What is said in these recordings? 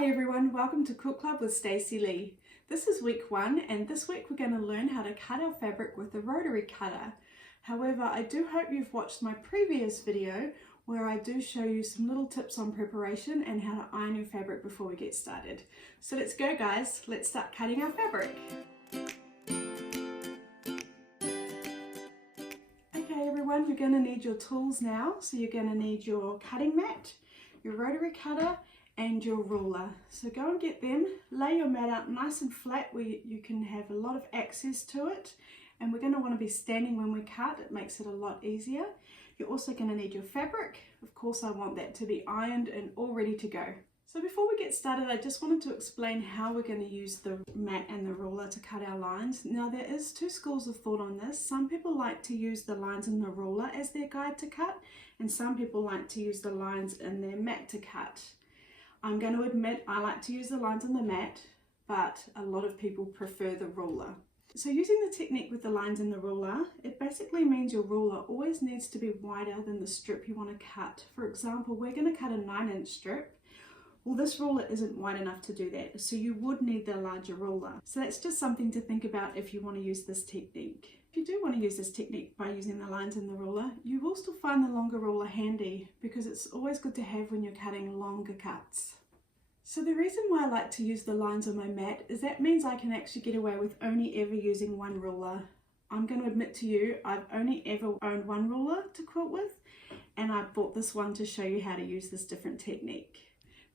Hi everyone, welcome to Quilt Club with Stacey Lee. This is week 1 and this week we're going to learn how to cut our fabric with the Rotary Cutter. However, I do hope you've watched my previous video where I do show you some little tips on preparation and how to iron your fabric before we get started. So let's go guys, let's start cutting our fabric. Okay everyone, you're going to need your tools now. So you're going to need your cutting mat, your Rotary Cutter and your ruler. So go and get them, lay your mat out nice and flat where you can have a lot of access to it, and we're going to want to be standing when we cut. It makes it a lot easier. You're also going to need your fabric. Of course I want that to be ironed and all ready to go. So before we get started, I just wanted to explain how we're going to use the mat and the ruler to cut our lines. Now there is two schools of thought on this. Some people like to use the lines in the ruler as their guide to cut, and some people like to use the lines in their mat to cut. I'm going to admit I like to use the lines on the mat, but a lot of people prefer the ruler. So using the technique with the lines in the ruler, it basically means your ruler always needs to be wider than the strip you want to cut. For example, we're going to cut a 9-inch strip. Well, this ruler isn't wide enough to do that, so you would need the larger ruler. So that's just something to think about if you want to use this technique. If you do want to use this technique by using the lines in the ruler, you will still find the longer ruler handy because it's always good to have when you're cutting longer cuts. So the reason why I like to use the lines on my mat is that means I can actually get away with only ever using one ruler. I'm going to admit to you, I've only ever owned one ruler to quilt with, and I bought this one to show you how to use this different technique.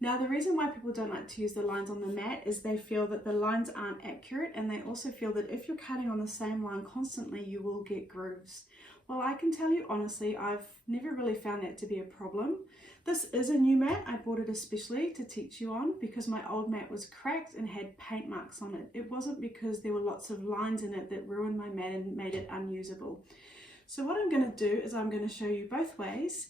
Now the reason why people don't like to use the lines on the mat is they feel that the lines aren't accurate, and they also feel that if you're cutting on the same line constantly you will get grooves. Well, I can tell you honestly, I've never really found that to be a problem. This is a new mat. I bought it especially to teach you on because my old mat was cracked and had paint marks on it. It wasn't because there were lots of lines in it that ruined my mat and made it unusable. So what I'm going to do is I'm going to show you both ways.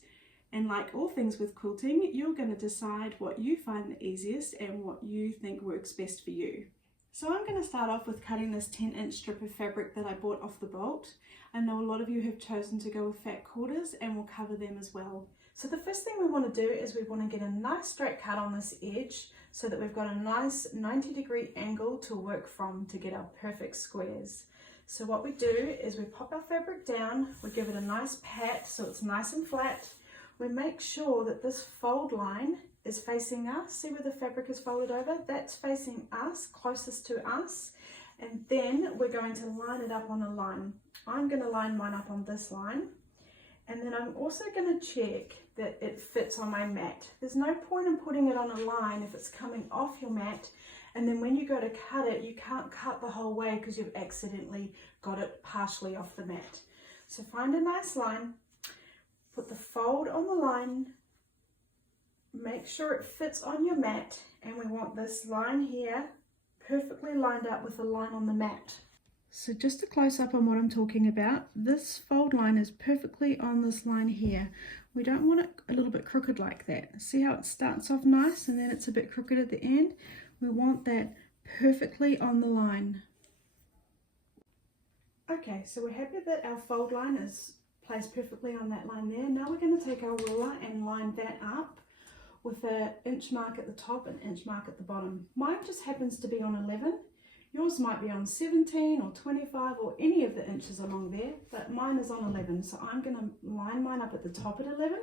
And like all things with quilting, you're going to decide what you find the easiest and what you think works best for you. So I'm going to start off with cutting this 10-inch strip of fabric that I bought off the bolt. I know a lot of you have chosen to go with fat quarters and we'll cover them as well. So the first thing we want to do is we want to get a nice straight cut on this edge so that we've got a nice 90-degree angle to work from to get our perfect squares. So what we do is we pop our fabric down, we give it a nice pat so it's nice and flat. We make sure that this fold line is facing us. See where the fabric is folded over? That's facing us, closest to us. And then we're going to line it up on a line. I'm going to line mine up on this line. And then I'm also going to check that it fits on my mat. There's no point in putting it on a line if it's coming off your mat. And then when you go to cut it, you can't cut the whole way because you've accidentally got it partially off the mat. So find a nice line. Put the fold on the line, make sure it fits on your mat, and we want this line here perfectly lined up with the line on the mat. So just a close up on what I'm talking about, this fold line is perfectly on this line here. We don't want it a little bit crooked like that. See how it starts off nice and then it's a bit crooked at the end? We want that perfectly on the line. Okay, so we're happy that our fold line is placed perfectly on that line there. Now we're going to take our ruler and line that up with an inch mark at the top and inch mark at the bottom. Mine just happens to be on 11. Yours might be on 17 or 25 or any of the inches along there, but mine is on 11. So I'm going to line mine up at the top at 11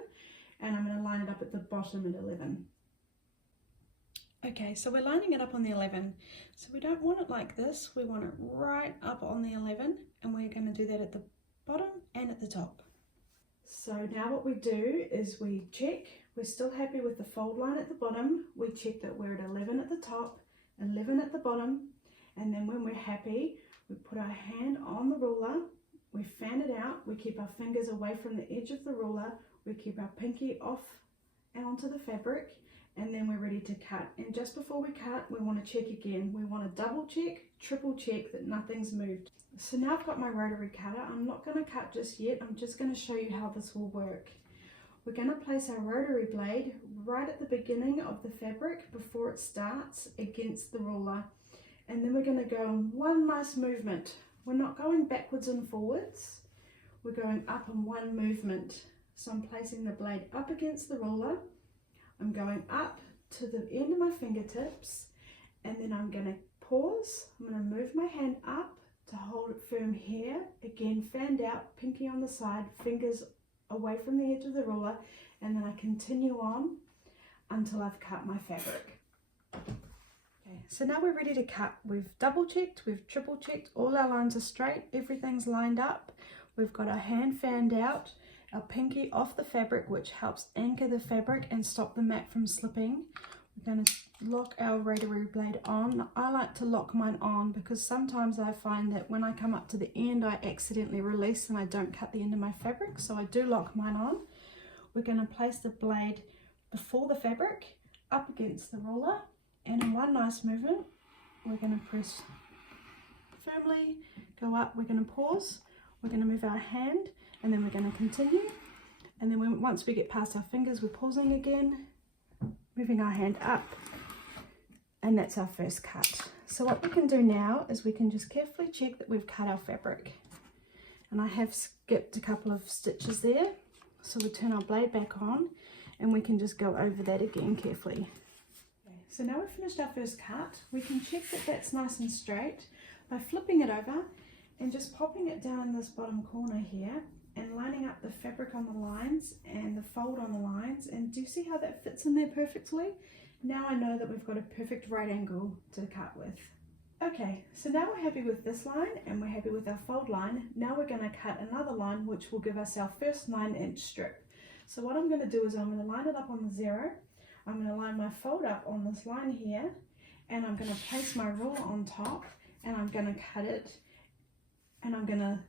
and I'm going to line it up at the bottom at 11. Okay, so we're lining it up on the 11. So we don't want it like this. We want it right up on the 11, and we're going to do that at the bottom and at the top. So now what we do is we check, we're still happy with the fold line at the bottom, we check that we're at 11 at the top, 11 at the bottom, and then when we're happy, we put our hand on the ruler, we fan it out, we keep our fingers away from the edge of the ruler, we keep our pinky off and onto the fabric, and then we're ready to cut. And just before we cut, we want to check again. We want to double check, triple check that nothing's moved. So now I've got my rotary cutter. I'm not going to cut just yet. I'm just going to show you how this will work. We're going to place our rotary blade right at the beginning of the fabric before it starts against the ruler. And then we're going to go in one nice movement. We're not going backwards and forwards. We're going up in one movement. So I'm placing the blade up against the ruler. I'm going up, to the end of my fingertips, and then I'm going to pause. I'm going to move my hand up to hold it firm here. Again, fanned out, pinky on the side, fingers away from the edge of the ruler, and then I continue on until I've cut my fabric. Okay, so now we're ready to cut. We've double checked, we've triple checked, all our lines are straight, everything's lined up. We've got our hand fanned out, our pinky off the fabric, which helps anchor the fabric and stop the mat from slipping. We're going to lock our rotary blade on. I like to lock mine on because sometimes I find that when I come up to the end I accidentally release and I don't cut the end of my fabric, so I do lock mine on. We're going to place the blade before the fabric up against the ruler, and in one nice movement we're going to press firmly, go up, we're going to pause, we're going to move our hand, and then we're going to continue, and then once we get past our fingers we're pausing again, moving our hand up, and that's our first cut. So what we can do now is we can just carefully check that we've cut our fabric, and I have skipped a couple of stitches there, so we turn our blade back on and we can just go over that again carefully. Okay, so now we've finished our first cut. We can check that that's nice and straight by flipping it over and just popping it down in this bottom corner here and lining up the fabric on the lines and the fold on the lines. And do you see how that fits in there perfectly? Now I know that we've got a perfect right angle to cut with. Okay, so now we're happy with this line and we're happy with our fold line. Now we're going to cut another line which will give us our first 9-inch strip. So what I'm going to do is I'm going to line it up on the 0. I'm going to line my fold up on this line here, and I'm going to place my ruler on top, and I'm going to cut it, and I'm going to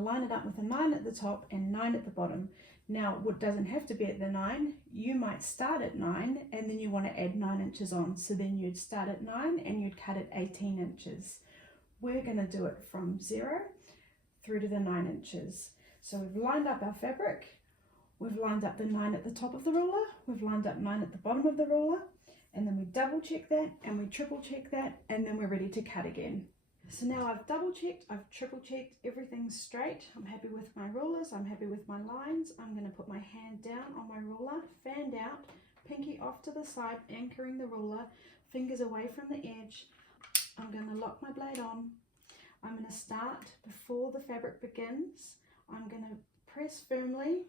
line it up with a 9 at the top and 9 at the bottom. Now it doesn't have to be at the 9. You might start at 9 and then you want to add 9 inches on. So then you'd start at 9 and you'd cut at 18 inches. We're going to do it from 0 through to the 9 inches. So we've lined up our fabric. We've lined up the 9 at the top of the ruler. We've lined up 9 at the bottom of the ruler. And then we double check that and we triple check that, and then we're ready to cut again. So now I've double checked, I've triple checked, everything's straight. I'm happy with my rulers, I'm happy with my lines. I'm going to put my hand down on my ruler, fanned out, pinky off to the side, anchoring the ruler, fingers away from the edge. I'm going to lock my blade on. I'm going to start before the fabric begins. I'm going to press firmly,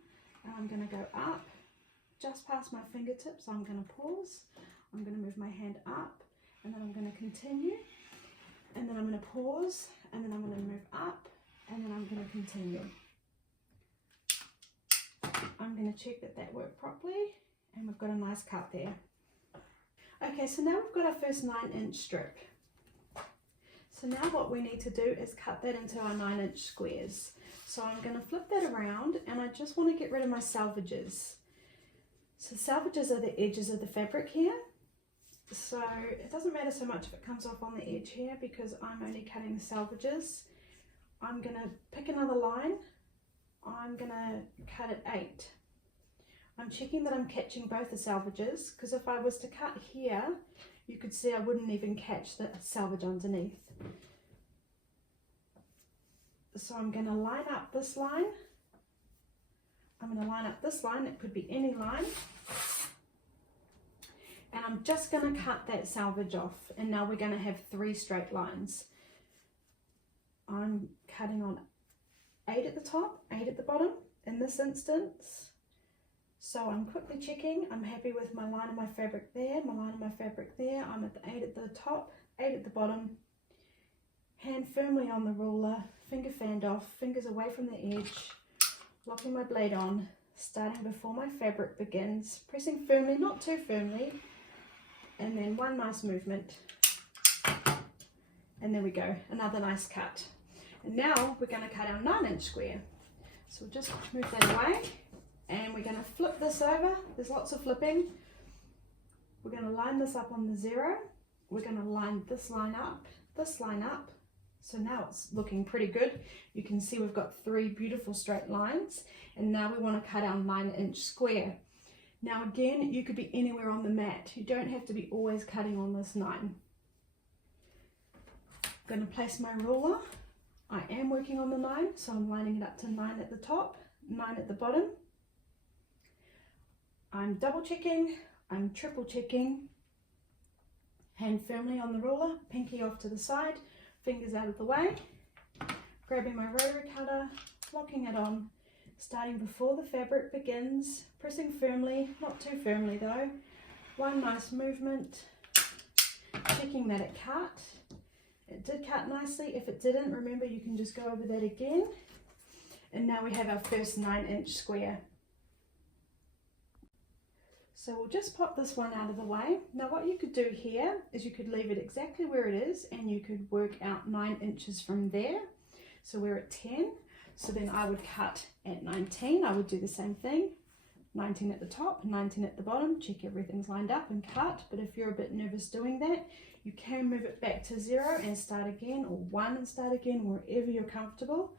and I'm going to go up just past my fingertips. I'm going to pause, I'm going to move my hand up, and then I'm going to continue. And then I'm going to pause, and then I'm going to move up, and then I'm going to continue. I'm going to check that that worked properly, and we've got a nice cut there. Okay, so now we've got our first 9-inch strip. So now what we need to do is cut that into our 9-inch squares. So I'm going to flip that around, and I just want to get rid of my salvages. So salvages are the edges of the fabric here. So it doesn't matter so much if it comes off on the edge here because I'm only cutting the salvages. I'm going to pick another line. I'm going to cut at 8. I'm checking that I'm catching both the salvages, because if I was to cut here, you could see I wouldn't even catch the salvage underneath. So I'm going to line up this line. I'm going to line up this line. It could be any line. And I'm just going to cut that salvage off, and now we're going to have 3 straight lines. I'm cutting on 8 at the top, 8 at the bottom in this instance. So I'm quickly checking. I'm happy with my line of my fabric there, my line of my fabric there. I'm at the 8 at the top, 8 at the bottom. Hand firmly on the ruler, finger fanned off, fingers away from the edge, locking my blade on, starting before my fabric begins, pressing firmly, not too firmly. And then one nice movement, and there we go, another nice cut. And now we're going to cut our 9-inch square. So we'll just move that away, and we're going to flip this over. There's lots of flipping. We're going to line this up on the 0. We're going to line this line up, this line up. So now it's looking pretty good. You can see we've got 3 beautiful straight lines, and now we want to cut our 9-inch square. Now again, you could be anywhere on the mat. You don't have to be always cutting on this 9. I'm going to place my ruler. I am working on the 9, so I'm lining it up to 9 at the top, 9 at the bottom. I'm double checking. I'm triple checking, hand firmly on the ruler, pinky off to the side, fingers out of the way, grabbing my rotary cutter, locking it on, starting before the fabric begins, pressing firmly, not too firmly though, one nice movement, checking that it cut. It did cut nicely. If it didn't, remember you can just go over that again. And now we have our first 9-inch square. So we'll just pop this one out of the way. Now what you could do here is you could leave it exactly where it is and you could work out 9 inches from there. So we're at 10. So then I would cut at 19. I would do the same thing. 19 at the top, 19 at the bottom, check everything's lined up and cut. But if you're a bit nervous doing that, you can move it back to 0 and start again, or 1 and start again, wherever you're comfortable.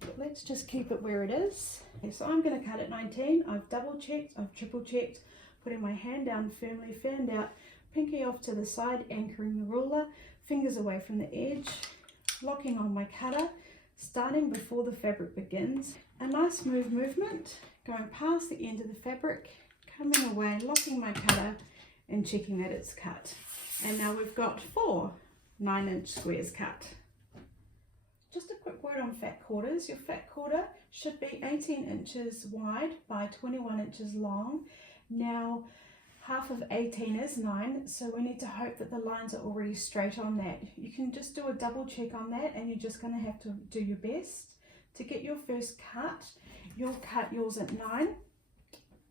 But let's just keep it where it is. Okay, so I'm going to cut at 19. I've double checked, I've triple checked, putting my hand down firmly, fanned out, pinky off to the side, anchoring the ruler, fingers away from the edge, locking on my cutter, starting before the fabric begins. A nice smooth movement, going past the end of the fabric, coming away, locking my cutter and checking that it's cut. And now we've got 4 9-inch squares cut. Just a quick word on fat quarters. Your fat quarter should be 18 inches wide by 21 inches long. Now half of 18 is 9, so we need to hope that the lines are already straight on that. You can just do a double check on that and you're just going to have to do your best. To get your first cut, you'll cut yours at 9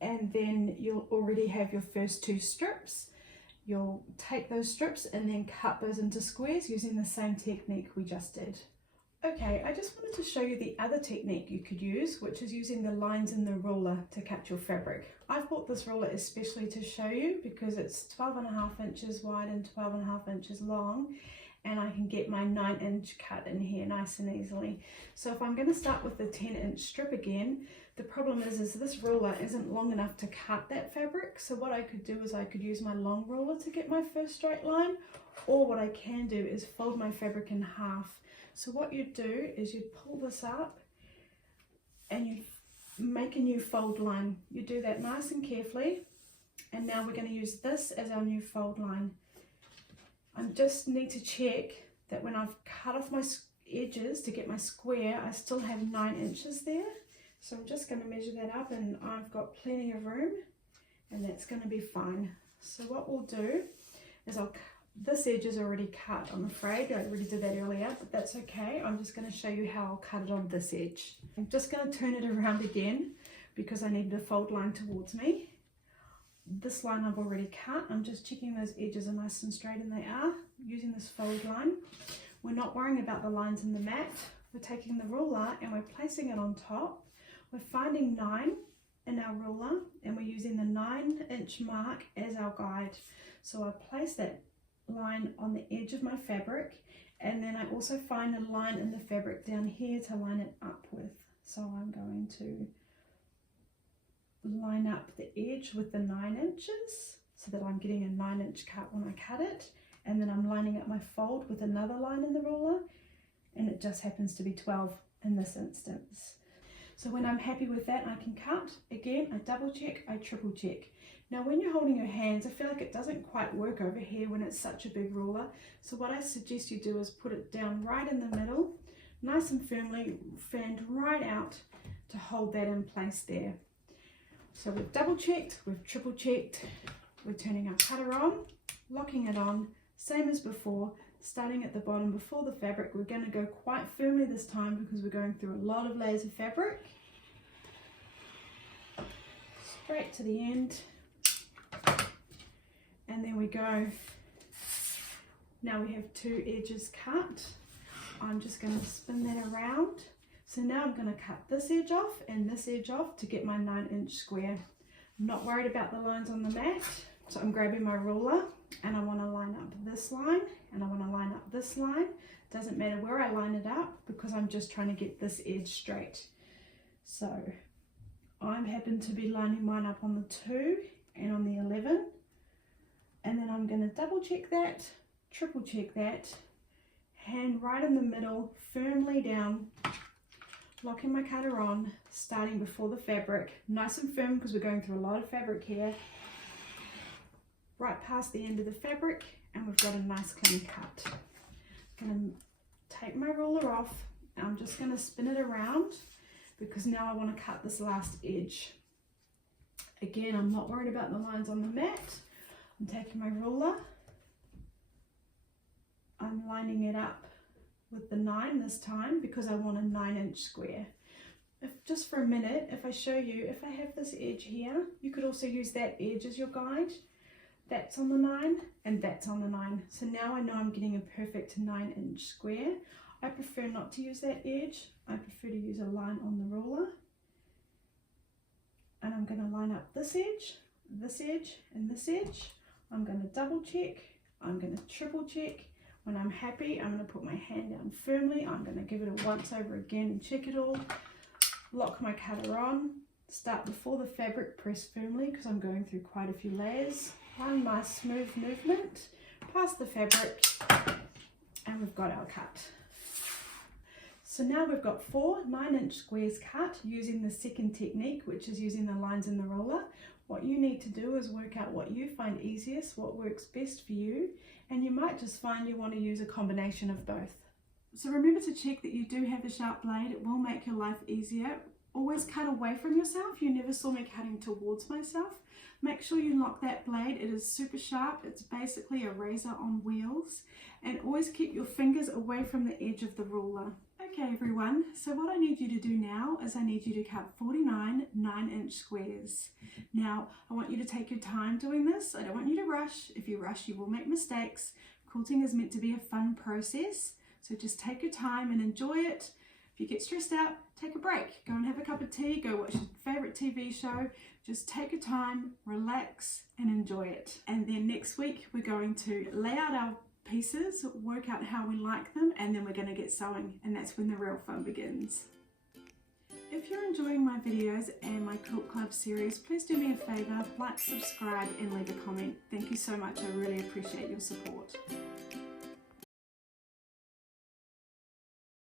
and then you'll already have your first 2 strips. You'll take those strips and then cut those into squares using the same technique we just did. Okay, I just wanted to show you the other technique you could use, which is using the lines in the ruler to cut your fabric. I've bought this ruler especially to show you because it's 12.5 inches wide and 12.5 inches long, and I can get my 9-inch cut in here nice and easily. So if I'm going to start with the 10-inch strip again, the problem is this ruler isn't long enough to cut that fabric. So what I could do is I could use my long ruler to get my first straight line, or what I can do is fold my fabric in half. So what you'd do is you'd pull this up and you'd make a new fold line. You do that nice and carefully, and now we're going to use this as our new fold line. I just need to check that when I've cut off my edges to get my square, I still have 9 inches there. So I'm just going to measure that up, and I've got plenty of room, and that's going to be fine. So what we'll do is this edge is already cut, I'm afraid. I already did that earlier, but that's okay. I'm just going to show you how I'll cut it on this edge. I'm just going to turn it around again because I need the fold line towards me. This line I've already cut. I'm just checking those edges are nice and straight, and they are, using this fold line. We're not worrying about the lines in the mat. We're taking the ruler and we're placing it on top. We're finding 9 in our ruler and we're using the 9-inch mark as our guide. So I place that line on the edge of my fabric, and then I also find a line in the fabric down here to line it up with. So I'm going to line up the edge with the 9 inches so that I'm getting a 9-inch cut when I cut it, and then I'm lining up my fold with another line in the ruler, and it just happens to be 12 in this instance. So when I'm happy with that, I can cut. Again, I double check, I triple check. Now when you're holding your hands, I feel like it doesn't quite work over here when it's such a big ruler. So what I suggest you do is put it down right in the middle, nice and firmly fanned right out to hold that in place there. So we've double checked, we've triple checked, we're turning our cutter on, locking it on, same as before, starting at the bottom before the fabric. We're going to go quite firmly this time because we're going through a lot of layers of fabric. Straight to the end. And then we go. Now we have 2 edges cut. I'm just going to spin that around. So now I'm going to cut this edge off and this edge off to get my 9-inch square. I'm not worried about the lines on the mat. So I'm grabbing my ruler and I want to line up this line and I want to line up this line. Doesn't matter where I line it up because I'm just trying to get this edge straight. So I happen to be lining mine up on the 2 and on the 11. And then I'm going to double check that, triple check that, hand right in the middle, firmly down, locking my cutter on, starting before the fabric, nice and firm because we're going through a lot of fabric here. right past the end of the fabric, and we've got a nice clean cut. I'm going to take my ruler off, and I'm just going to spin it around because now I want to cut this last edge. Again, I'm not worried about the lines on the mat. I'm taking my ruler, I'm lining it up with the 9 this time because I want a 9-inch square. Just for a minute, if I show you, if I have this edge here, you could also use that edge as your guide. That's on the 9 and that's on the 9. So now I know I'm getting a perfect 9-inch square. I prefer not to use that edge. I prefer to use a line on the ruler. And I'm going to line up this edge, and this edge. I'm going to double check. I'm going to triple check. When I'm happy, I'm going to put my hand down firmly. I'm going to give it a once over again and check it all. Lock my cutter on. Start before the fabric, press firmly because I'm going through quite a few layers. One nice smooth movement past the fabric, and we've got our cut. So now we've got 4 9-inch squares cut using the second technique, which is using the lines in the ruler. What you need to do is work out what you find easiest, what works best for you, and you might just find you want to use a combination of both. So remember to check that you do have a sharp blade. It will make your life easier. Always cut away from yourself. You never saw me cutting towards myself. Make sure you lock that blade. It is super sharp. It's basically a razor on wheels. And always keep your fingers away from the edge of the ruler. Okay everyone, so what I need you to do now is I need you to cut 49 9-inch squares. Now I want you to take your time doing this. I don't want you to rush. If you rush, you will make mistakes. Quilting is meant to be a fun process, so just take your time and enjoy it. If you get stressed out, take a break. Go and have a cup of tea, go watch your favorite TV show. Just take your time, relax and enjoy it. And then next week we're going to lay out our pieces, work out how we like them, and then we're going to get sewing, and that's when the real fun begins. If you're enjoying my videos and my Quilt Club series, please do me a favour, like, subscribe and leave a comment. Thank you so much, I really appreciate your support.